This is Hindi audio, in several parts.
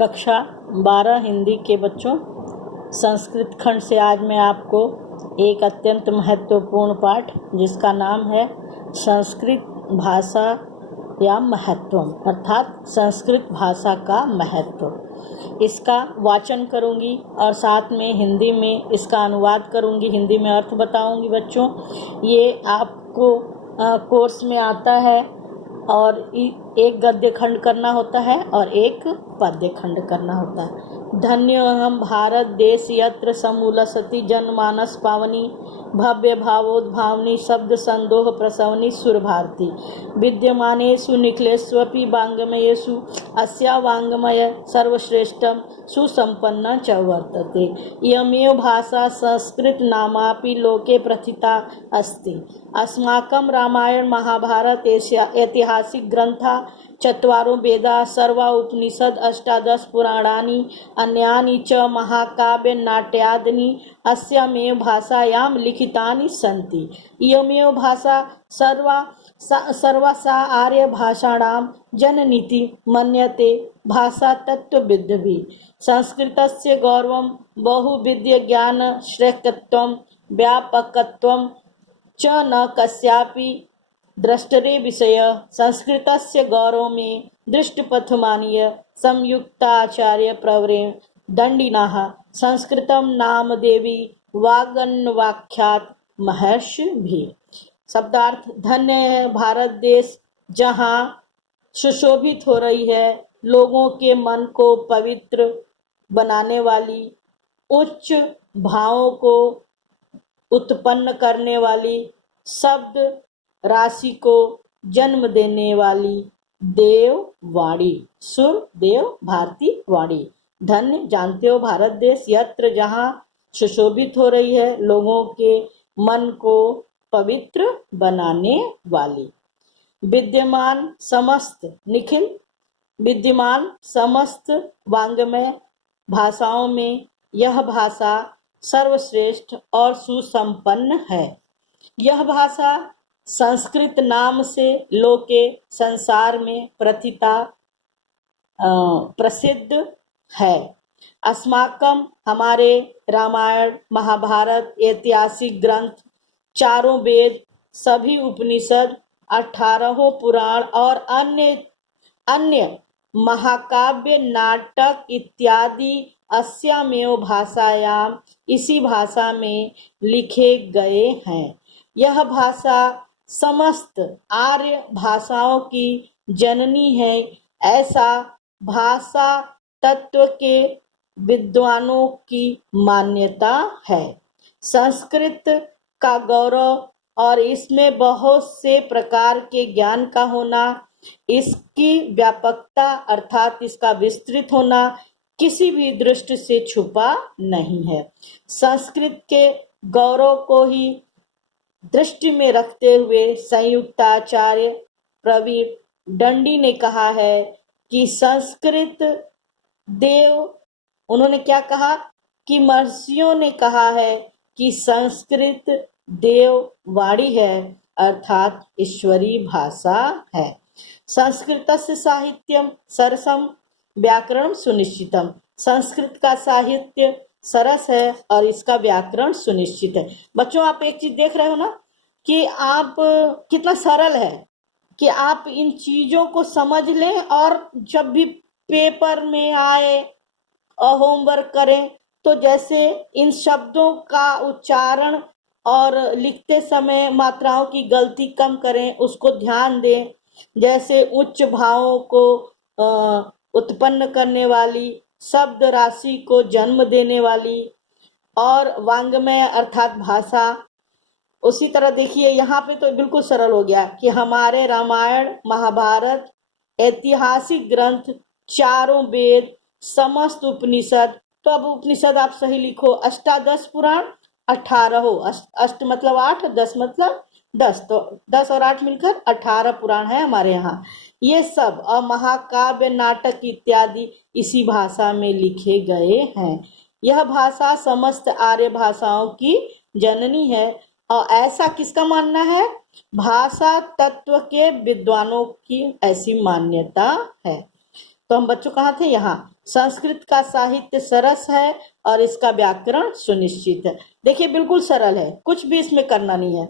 कक्षा 12 हिंदी के बच्चों, संस्कृत खंड से आज मैं आपको एक अत्यंत महत्वपूर्ण पाठ जिसका नाम है संस्कृत भाषा या महत्व अर्थात संस्कृत भाषा का महत्व, इसका वाचन करूंगी और साथ में हिंदी में इसका अनुवाद करूंगी, हिंदी में अर्थ बताऊंगी। बच्चों, ये आपको कोर्स में आता है और एक गद्य खंड करना होता है और एक पद्य खंड करना होता है। धन्योऽहं भारत देश यत्र समूलसति जनमानस पावनी भव्य भावोद्भावनी शब्द संदोह प्रसवनी सुर भारती विद्यमानेषु निखिलेष्वपि वाङ्मयेषु अस्या वाङ्मय सर्वश्रेष्ठं सुसम्पन्ना च वर्तते। इयमेव भाषा संस्कृत नामापि लोके प्रथिता अस्ति। अस्माकं रामायण महाभारत ऐतिहासिक ग्रंथा चत्वारो वेदा सर्वा उपनिषद अष्टादश पुराणानि अन्यानि च महाकाव्य नाट्यादीनि अस्यामेव भाषायां लिखितानि सन्ति। इयमेव भाषा सर्वासा आर्य भाषाणां जननीति मन्यते भाषा तत्त्वविद्भिः। संस्कृतस्य गौरवं बहुविध ज्ञान श्रेष्ठत्वं व्यापकत्वं च न कस्यापि द्रष्टरे विषय। संस्कृतस्य गौरव में दृष्टपथमानीय संयुक्ताचार्य प्रवरेण दंडिनाः संस्कृतं नाम देवी वागन्वाख्यात महर्षि भी। शब्दार्थ: धन्य है भारत देश जहाँ सुशोभित हो रही है लोगों के मन को पवित्र बनाने वाली, उच्च भावों को उत्पन्न करने वाली, शब्द राशि को जन्म देने वाली देववाणी, सुर देव भारती वाणी। धन्य, जानते हो भारत देश, यत्र जहाँ सुशोभित हो रही है लोगों के मन को पवित्र बनाने वाली। विद्यमान समस्त निखिल, विद्यमान समस्त वांग्मय भाषाओं में यह भाषा सर्वश्रेष्ठ और सुसंपन्न है। यह भाषा संस्कृत नाम से लोके संसार में प्रसिद्ध है। अस्माकम हमारे रामायण महाभारत ऐतिहासिक ग्रंथ, चारों वेद, सभी उपनिषद, 18 पुराण और अन्य महाकाव्य नाटक इत्यादि अस्यामेव भाषायाम इसी भाषा में लिखे गए हैं। यह भाषा समस्त आर्य भाषाओं की जननी है, ऐसा भाषा तत्व के विद्वानों की मान्यता है। संस्कृत का गौरव और इसमें बहुत से प्रकार के ज्ञान का होना, इसकी व्यापकता अर्थात इसका विस्तृत होना किसी भी दृष्टि से छुपा नहीं है। संस्कृत के गौरव को ही दृष्टि में रखते हुए संयुक्ताचार्य प्रवीण दंडी ने कहा है कि संस्कृत देव, उन्होंने क्या कहा कि महर्षियों ने कहा है कि संस्कृत देववाणी है अर्थात ईश्वरीय भाषा है। संस्कृतस्य साहित्यम सरसम व्याकरण सुनिश्चितम। संस्कृत का साहित्य सरस है और इसका व्याकरण सुनिश्चित है। बच्चों, आप एक चीज देख रहे हो ना कि आप कितना सरल है कि आप इन चीजों को समझ लें और जब भी पेपर में आए और होमवर्क करें तो जैसे इन शब्दों का उच्चारण और लिखते समय मात्राओं की गलती कम करें, उसको ध्यान दें। जैसे उच्च भावों को उत्पन्न करने वाली, शब्द राशि को जन्म देने वाली और वांग्मय अर्थात भाषा। उसी तरह देखिए यहाँ पे तो बिल्कुल सरल हो गया कि हमारे रामायण महाभारत ऐतिहासिक ग्रंथ, चारों वेद, समस्त उपनिषद, तो अब उपनिषद आप सही लिखो, अष्टादश पुराण, 18 अष्ट मतलब 8, 10 मतलब 10, तो 10 और 8 मिलकर 18 पुराण है हमारे यहाँ। ये सब और महाकाव्य नाटक इत्यादि इसी भाषा में लिखे गए हैं। यह भाषा समस्त आर्य भाषाओं की जननी है और ऐसा किसका मानना है? भाषा तत्व के विद्वानों की ऐसी मान्यता है। तो हम बच्चों कहाँ थे? यहाँ। संस्कृत का साहित्य सरस है और इसका व्याकरण सुनिश्चित है। देखिए बिल्कुल सरल है, कुछ भी इसमें करना नहीं है।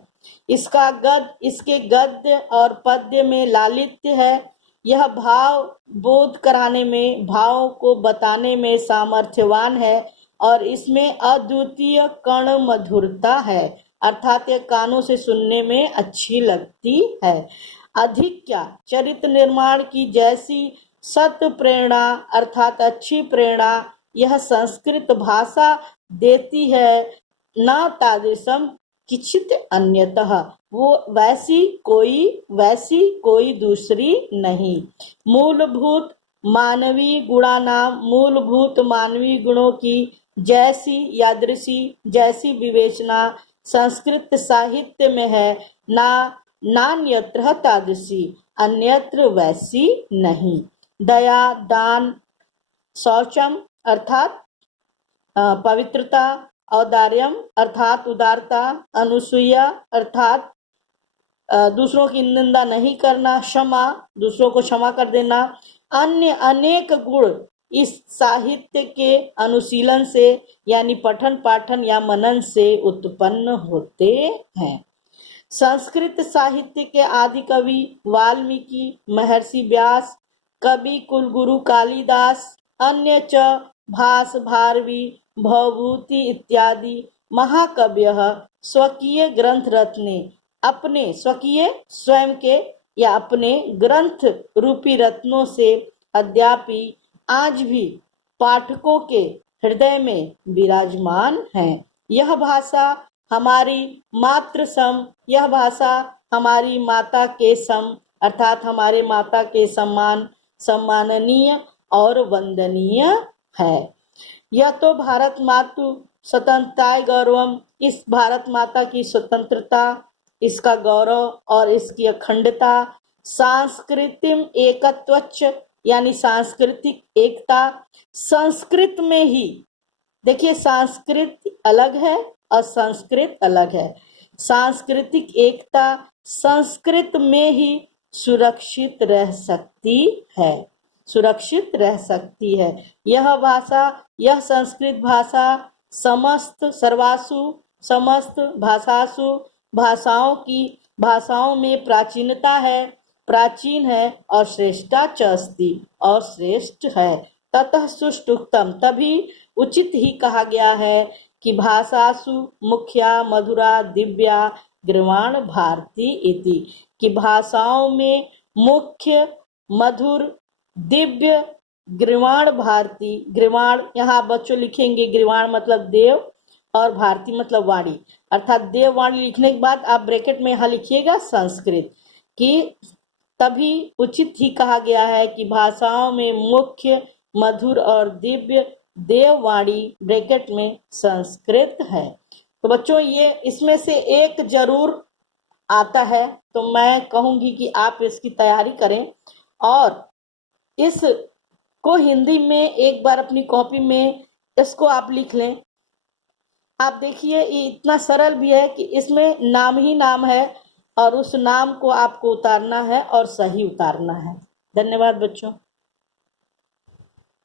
इसके गद्य और पद्य में लालित्य है। यह भाव बोध कराने में, भाव को बताने में सामर्थ्यवान है और इसमें अद्वितीय कर्ण मधुरता है, अर्थात यह कानों से सुनने में अच्छी लगती है। अधिक क्या, चरित्र निर्माण की जैसी सत प्रेरणा अर्थात अच्छी प्रेरणा यह संस्कृत भाषा देती है, न तादृशम किचित अन्यतः, वो वैसी कोई दूसरी नहीं। मूलभूत मानवीय गुणों की जैसी यादृशी जैसी विवेचना संस्कृत साहित्य में है, नान्यत्र तादृशी, अन्यत्र वैसी नहीं। दया, दान, शौचम अर्थात पवित्रता, औदार्यम अर्थात उदारता, अनुसूया अर्थात दूसरों की निंदा नहीं करना, क्षमा दूसरों को क्षमा कर देना, अन्य अनेक गुण इस साहित्य के अनुशीलन से यानी पठन पाठन या मनन से उत्पन्न होते हैं। संस्कृत साहित्य के आदि कवि वाल्मीकि, महर्षि व्यास, कवि कुलगुरु कालिदास, अन्य च भास भारवी भवभूति इत्यादि महाकवयः स्वकीय ग्रंथ रत्ने, अपने स्वकीय स्वयं के या अपने ग्रंथ रूपी रत्नों से अद्यापि आज भी पाठकों के हृदय में विराजमान है। यह भाषा हमारी मातृ सम, यह भाषा हमारी माता के सम अर्थात हमारे माता के समान सम्माननीय और वंदनीय है। यह तो भारत मातु स्वतंत्रताय गौरवम, इस भारत माता की स्वतंत्रता, इसका गौरव और इसकी अखंडता, सांस्कृतिक एकत्वच यानी सांस्कृतिक एकता, संस्कृत में ही, देखिए संस्कृत अलग है और संस्कृत अलग है, सांस्कृतिक एकता संस्कृत में ही सुरक्षित रह सकती है, सुरक्षित रह सकती है। यह भाषा, यह संस्कृत भाषा समस्त भाषाओं में प्राचीनता है, प्राचीन है और श्रेष्ठा च अस्ति और श्रेष्ठ है। ततः सुष्टुक्तम, तभी उचित ही कहा गया है कि भाषासु मुख्या मधुरा दिव्या गृह्वाण भारती इति, कि भाषाओं में मुख्य मधुर दिव्य गृह्वाण भारती, गृह्वाण यहाँ बच्चों लिखेंगे, गृह्वाण मतलब देव और भारती मतलब वाणी, अर्थात देव वाणी लिखने के बाद आप ब्रैकेट में यहाँ लिखिएगा संस्कृत, कि तभी उचित ही कहा गया है कि भाषाओं में मुख्य मधुर और दिव्य देववाणी ब्रैकेट में संस्कृत है। तो बच्चों ये इसमें से एक जरूर आता है, तो मैं कहूंगी कि आप इसकी तैयारी करें और इसको हिंदी में एक बार अपनी कॉपी में इसको आप लिख लें। आप देखिए ये इतना सरल भी है कि इसमें नाम ही नाम है और उस नाम को आपको उतारना है और सही उतारना है। धन्यवाद बच्चों।